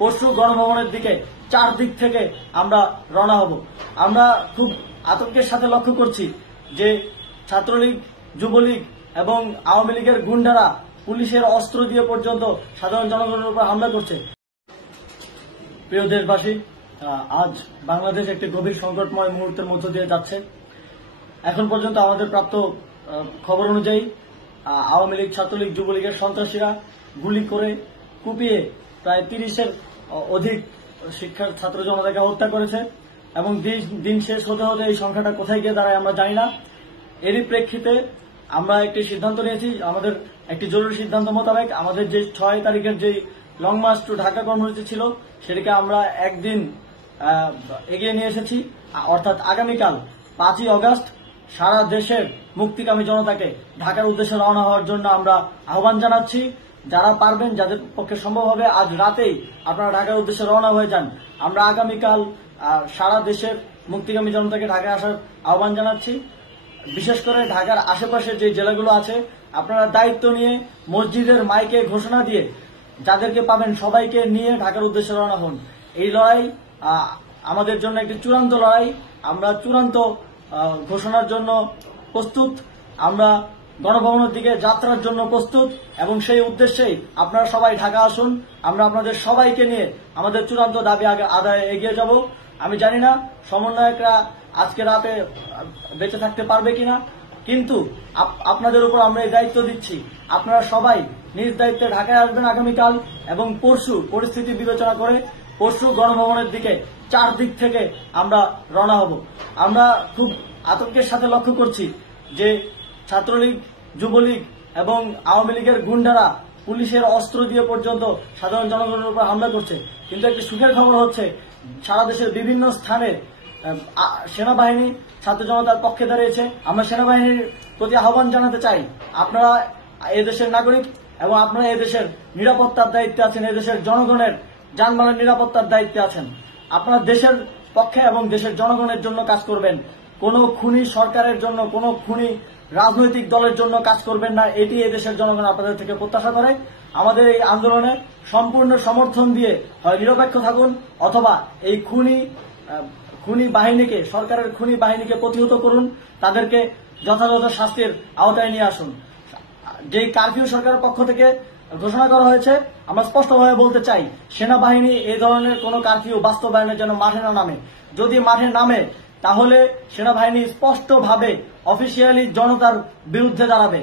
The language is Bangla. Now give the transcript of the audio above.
পরশু গণভবনের দিকে চারদিক থেকে আমরা রওনা হব। আমরা খুব আতঙ্কের সাথে লক্ষ্য করছি যে ছাত্রলীগ, যুবলীগ এবং আওয়ামী লীগের গুন্ডারা পুলিশের অস্ত্র দিয়ে পর্যন্ত সাধারণ জনগণের উপর হামলা করছে। প্রিয় দেশবাসী, আজ বাংলাদেশ একটি গভীর সংকটময় মুহূর্তের মধ্য দিয়ে যাচ্ছে। এখন পর্যন্ত আমাদের প্রাপ্ত খবর অনুযায়ী আওয়ামী লীগ, ছাত্রলীগ, যুবলীগের সন্ত্রাসীরা গুলি করে কুপিয়ে প্রায় 30-এর অধিক শিক্ষার ছাত্র জনতাকে হত্যা করেছে এবং দিন শেষ হতে হতে এই সংখ্যাটা কোথায় গিয়ে দাঁড়ায় আমরা জানি না। এরই প্রেক্ষিতে আমরা একটি সিদ্ধান্ত নিয়েছি। আমাদের একটি জরুরি সিদ্ধান্ত মোতাবেক আমাদের যে 6 তারিখের যে লং মার্চ টু ঢাকা কর্মসূচি ছিল সেটিকে আমরা একদিন এগিয়ে নিয়ে এসেছি। অর্থাৎ আগামীকাল 5ই অগস্ট সারা দেশের মুক্তিকামী জনতাকে ঢাকার উদ্দেশ্যে রওনা হওয়ার জন্য আমরা আহ্বান জানাচ্ছি। যারা পারবেন, যাদের পক্ষে সম্ভব হবে, আজ রাতেই আপনারা ঢাকার উদ্দেশ্যে রওনা হয়ে যান। আমরা আগামীকাল সারা দেশের মুক্তিকামী জনতাকে ঢাকায় আসার আহ্বান জানাচ্ছি। বিশেষ করে ঢাকার আশেপাশে যে জেলাগুলো আছে আপনারা দায়িত্ব নিয়ে মসজিদের মাইকে ঘোষণা দিয়ে যাদেরকে পাবেন সবাইকে নিয়ে ঢাকার উদ্দেশ্যে রওনা হন। এই লড়াই আমাদের জন্য একটি চূড়ান্ত লড়াই। আমরা চূড়ান্ত ঘোষণার জন্য প্রস্তুত। আমরা গণভবনের দিকে যাত্রার জন্য প্রস্তুত এবং সেই উদ্দেশ্যেই আপনারা সবাই ঢাকা আসুন। আমরা আপনাদের সবাইকে নিয়ে আমাদের চূড়ান্ত দাবি আদায়ে এগিয়ে যাব। আমি জানি না সমন্বয়করা আজকে রাতে বেঁচে থাকতে পারবে কিনা, কিন্তু আপনাদের উপর আমরা এই দায়িত্ব দিচ্ছি। আপনারা সবাই নিজ দায়িত্বে ঢাকায় আসবেন আগামীকাল এবং পরশু পরিস্থিতি বিবেচনা করে পরশু গণভবনের দিকে চারদিক থেকে আমরা রওনা হব। আমরা খুব আতঙ্কের সাথে লক্ষ্য করছি যে ছাত্রলীগ, যুবলীগ এবং আওয়ামী লীগের গুন্ডারা পুলিশের অস্ত্র দিয়ে পর্যন্ত সাধারণ জনগণের উপর হামলা করছে। কিন্তু একটি সুখের খবর হচ্ছে সারা দেশের বিভিন্ন স্থানে সেনাবাহিনী ছাত্র জনতার পক্ষে দাঁড়িয়েছে। আমরা সেনাবাহিনীর প্রতি আহ্বান জানাতে চাই, আপনারা এদেশের নাগরিক এবং আপনারা এদেশের নিরাপত্তার দায়িত্বে আছেন, এদেশের জনগণের যানবাহনের নিরাপত্তার দায়িত্বে আছেন। আপনারা দেশের পক্ষে এবং দেশের জনগণের জন্য কাজ করবেন। কোন খুনি সরকারের জন্য, কোন খুনি রাজনৈতিক দলের জন্য কাজ করবেন না। এটি এদেশের জনগণ আপনাদের থেকে প্রত্যাশা করে। আমাদের এই আন্দোলনে সম্পূর্ণ সমর্থন দিয়ে হয় নিরপেক্ষ থাকুন অথবা এই খুনি বাহিনীকে, সরকারের খুনি বাহিনীকে প্রতিহত করুন, তাদেরকে যথাযথ শাস্তির আওতায় নিয়ে আসুন। যেই কারফিউ সরকারের পক্ষ থেকে ঘোষণা করা হয়েছে, আমরা স্পষ্টভাবে বলতে চাই সেনাবাহিনী এই ধরনের কোন কারফিউ বাস্তবায়নের জন্য মাঠে না নামে। যদি মাঠে নামে তাহলে সেনাবাহিনী স্পষ্টভাবে অফিসিয়ালি জনতার বিরুদ্ধে দাঁড়াবে।